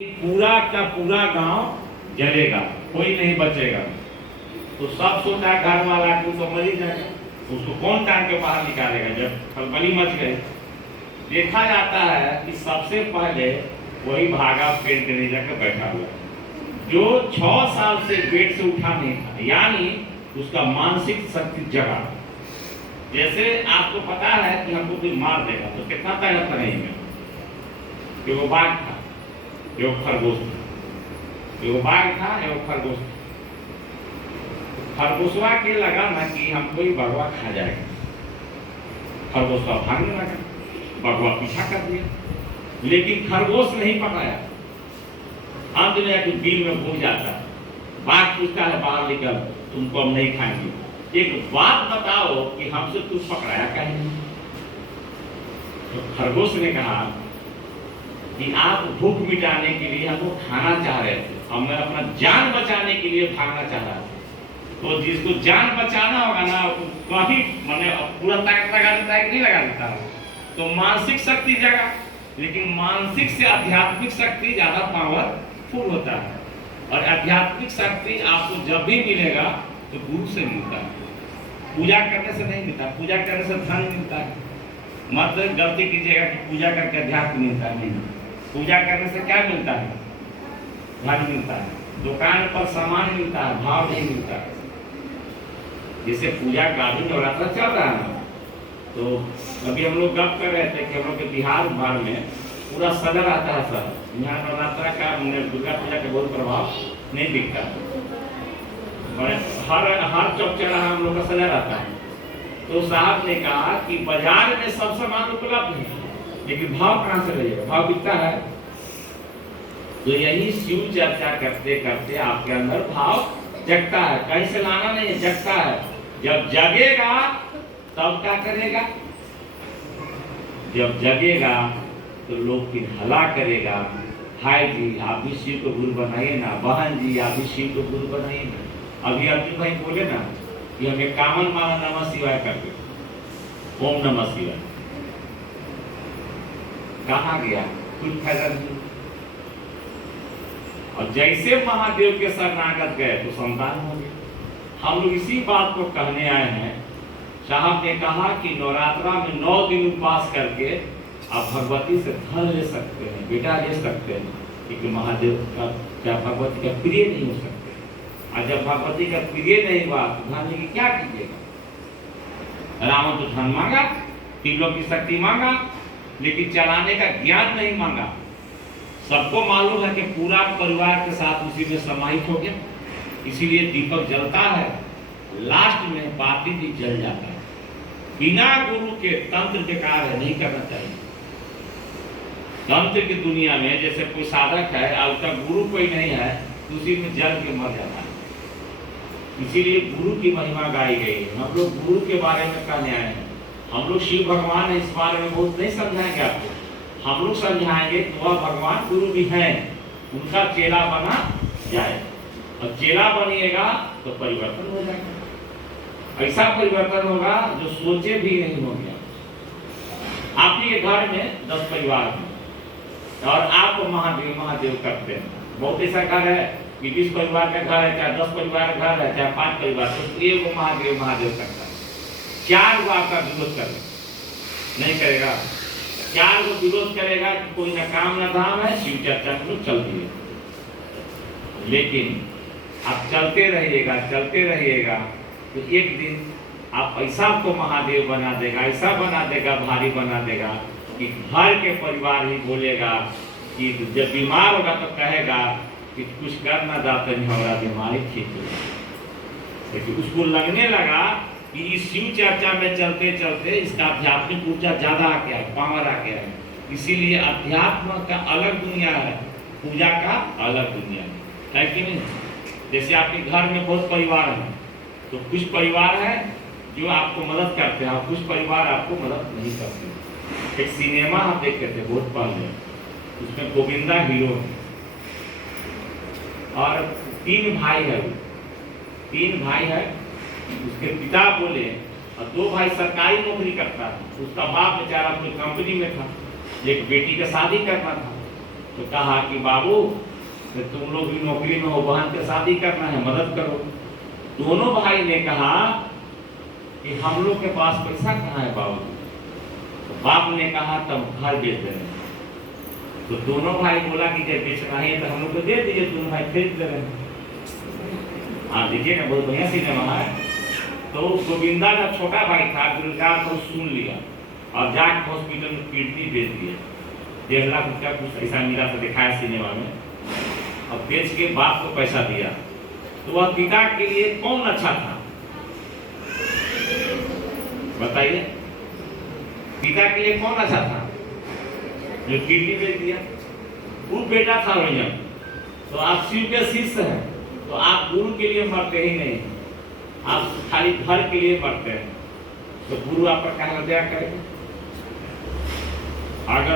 पूरा का पूरा गांव जलेगा, कोई नहीं बचेगा। तो सब सोचा घर वाला को तो मर ही जाएगा, उसको कौन टांग के बाहर निकालेगा। जब खलबली मच गई, देखा जाता है कि सबसे पहले वही भागा पेड़ के नीचे जाकर बैठा हुआ, जो 6 साल से बेड से उठा नहीं था, यानी उसका मानसिक शक्ति जगा। जैसे आपको पता है कि हमको कोई मार देगा तो कितना ताकत रहेगा, कि वो बाघ था, वो खरगोश था, वो बाघ था, वो खरगोश था। खरगोशवा के लगा ना कि हमको ही बगवा खा जाएगा, खरगोशवा भागने लगा, बगवा पीछा कर दिया, लेकिन खरगोश नहीं पकड़ाया। अंत में एक बिल में घुस जाता है, बाघ पूछता है बाहर निकल, तुमको हम नहीं खाएंगे, एक बात बताओ कि हमसे तू पकड़ाया कहीं। तो खरगोश ने कहा कि आप भूख मिटाने के लिए हमको खाना चाह रहे थे, हमें अपना जान बचाने के लिए भागना चाह रहा था। तो जिसको जान बचाना होगा ना, कहीं मैंने पूरा ताकत लगा देता है कि नहीं लगा देता है। तो मानसिक शक्ति जगा, लेकिन मानसिक से आध्यात्मिक शक्ति ज्यादा पावरफुल होता है। और आध्यात्मिक शक्ति आपको जब भी मिलेगा तो गुरु से मिलता है, पूजा करने से नहीं मिलता। पूजा करने से धन मिलता है, मत गलती कीजिएगा कि पूजा करके अध्यात्म मिलता है, नहीं। पूजा करने से क्या मिलता है? धन मिलता है। दुकान पर सामान मिलता है, भाव नहीं मिलता है। जैसे पूजा का भी नवरात्र चल रहा है, तो अभी हम लोग गप कर रहे थे कि हम लोग के बिहार भर में पूरा सजा रहता है सब। यहाँ नवरात्र का, दुर्गा पूजा का बहुत प्रभाव नहीं दिखता, हर चौक चौराहा हम लोग का सजा रहता है। तो साहब ने कहा कि बाजार में सब सामान उपलब्ध है, लेकिन भाव कहाँ से लगेगा? भाव बिकता है। तो यही शिव चर्चा करते करते आपके अंदर भाव जगता है, कहीं से लाना नहीं है, जगता है। जब जगेगा तब क्या करेगा? जब जगेगा तो लोग की भला करेगा। भाई जी आप भी शिव को गुरु बनाइए ना, बहन जी आप भी शिव को गुरु बनाइए ना। अभी अर्जुन भाई बोले ना कि हमें कामन माना नमः शिवाय करके, ओम नमः शिवाय, कहाँ गया? कुछ फायदा नहीं। और जैसे महादेव के शरणागत गए तो संतान हो गए। हम लोग इसी बात को कहने आए हैं। साहब ने कहा कि नवरात्रा में 9 दिन उपवास करके आप भगवती से धन ले सकते हैं, बेटा ले सकते हैं, क्योंकि महादेव का क्या भगवती का प्रिय नहीं हो सकते। और जब भगवती का प्रिय नहीं हुआ तो धन लेके क्या कीजिएगा? रावण तो धन मांगा, तीनों की शक्ति मांगा, लेकिन चलाने का ज्ञान नहीं मांगा। सबको मालूम है कि पूरा परिवार के साथ उसी में समाहित हो गया, इसीलिए दीपक जलता है, लास्ट में बाती भी जल जाता है। बिना गुरु के तंत्र बेकार है, नहीं करना चाहिए। तंत्र की दुनिया में जैसे कोई साधक है और उसका गुरु कोई नहीं है, उसी में जल के मर जाता है। इसीलिए गुरु की महिमा गाई गई है। हम लोग गुरु के बारे में कहने आए हैं। हम लोग शिव भगवान है, इस बारे में बहुत नहीं समझाएंगे आपको, हम लोग समझाएंगे तो वह भगवान गुरु भी है, उनका चेला बना जाए। और चेला बनिएगा तो परिवर्तन हो जाएगा, ऐसा परिवर्तन होगा जो सोचे भी नहीं हो गया। आपके घर में 10 परिवार हैं और आप महादेव महादेव करते हैं। बहुत ऐसा घर है कि 20 परिवार का घर है, चाहे 10 परिवार का घर है, चाहे 5 परिवार, तो एक महादेव महादेव करता है। 4 को आपका विरोध करेगा, नहीं करेगा। 4 को विरोध करेगा कि कोई ना काम ना धाम है, शिव चर्चा में चलती है। लेकिन आप चलते रहिएगा तो एक दिन आप ऐसा को महादेव बना देगा, ऐसा बना देगा, भारी बना देगा कि घर के परिवार ही बोलेगा कि जब बीमार होगा तो कहेगा कि कुछ कर ना जाते नहीं, हमारा बीमारी ठीक हो। लेकिन उसको लगने लगा कि इस शिव चर्चा में चलते चलते इसका आध्यात्मिक ऊर्जा ज्यादा आ गया है, पावर आ गया है। इसीलिए अध्यात्म का अलग दुनिया है, पूजा का अलग दुनिया है कि नहीं? जैसे आपके घर में बहुत परिवार है, तो कुछ परिवार है जो आपको मदद करते हैं, कुछ परिवार आपको मदद नहीं करते। एक सिनेमा आप देखते थे बहुत पहले, उसमें गोविंदा हीरो है और 3 भाई है। 3 भाई है, उसके पिता बोले, और 2 भाई सरकारी नौकरी करता है। उसका बाप बेचारा अपनी कंपनी में था, एक बेटी का शादी करना था। तो कहा कि बाबू तो तुम लोग भी नौकरी में हो, बहन के शादी करना है, मदद करो। दोनों भाई ने कहा कि हम लोग के पास पैसा कहाँ है बाबू। तो बाप ने कहा तब घर बेच देना। तो दोनों भाई बोला कि जब बेचना है तो हम लोग को दे दीजिए, दोनों भाई खरीद ले रहे हैं। हाँ देखिए ना, बहुत बढ़िया सिनेमा है। तो गोविंदा का छोटा भाई था गुलजार, को सुन लिया और जाके हॉस्पिटल में किडनी बेच दिया। 1.5 लाख रुपया कुछ ऐसा मिला था, दिखाया सिनेमा में। और बेच के बाप को पैसा दिया। तो वह पिता के लिए कौन अच्छा था बताइए? पिता के लिए कौन अच्छा था? जो किडनी बेच दिया। वो बेटा था भैया। तो आप शिव के शिष्य हैं, तो आप गुरु के लिए मरते ही नहीं, आप खाली घर के लिए मरते हैं। तो गुरु आप पर क्या दया करेगा? अगर